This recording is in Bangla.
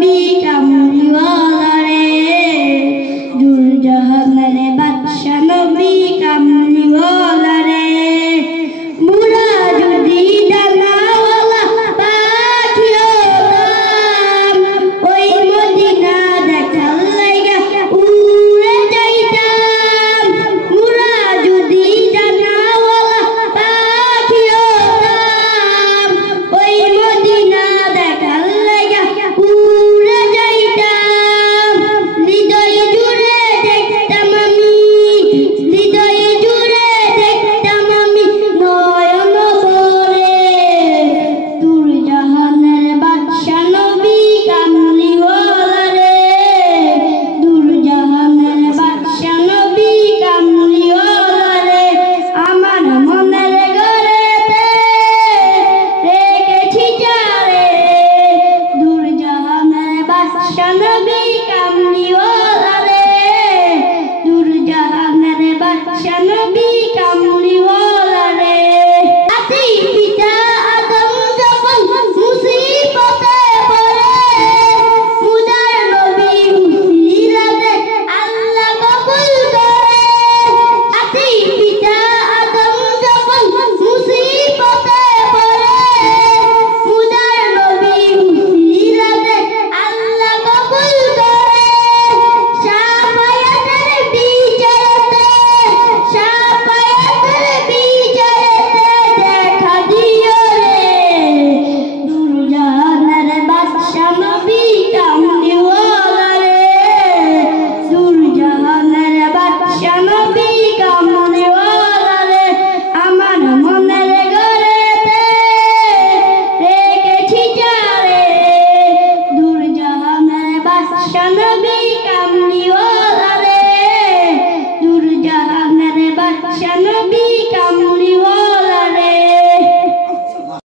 নবী কামলিওয়ালা রে দূর জাহানের বাদশা নবী কামলিওয়ালা রে মুরা যদি ডানাওয়ালা পাখি হতাম ওই মদিনা দেখার লাইগা উড়ে যাইতাম মুরা যদি ডানাওয়ালা পাখি হতাম ওই মদিনা দেখার লাইগা উড়ে যাইতাম হৃদয় জুড়ে দেখতাম আমি হৃদয় জুড়ে দেখতাম আমি নয়ন ভরে দূর জাহানের বাদশা নবী কামলিওয়ালা রে দূর জাহানের বাদশা নবী কামলিওয়ালা রে আমার মনের ঘরেতে রেখেছি যারে দূর জাহানের বাদশা নবী কামলিওয়ালা রে দূর জাহানের বাদশা নবী কামলিওয়ালা রে আতি পিতা আদম যখন মুসিবতে পড়ে মুদার নবী উসিলাতে আল্লাহ কবুল করে আতি পিতা আদম যখন মুসিবতে পড়ে মুদার নবী উসিলাতে আল্লাহ কবুল করে শাফায়াতের বিজয়তে দেখা দিও রে দূর জাহানের বাদশা নবী কামলিওয়ালা রে দূর জাহানের বাদশা নবী কামলিওয়ালা রে আমার মনের ঘরেতে রেখেছি যারে দূর জাহানের বাদশা নবী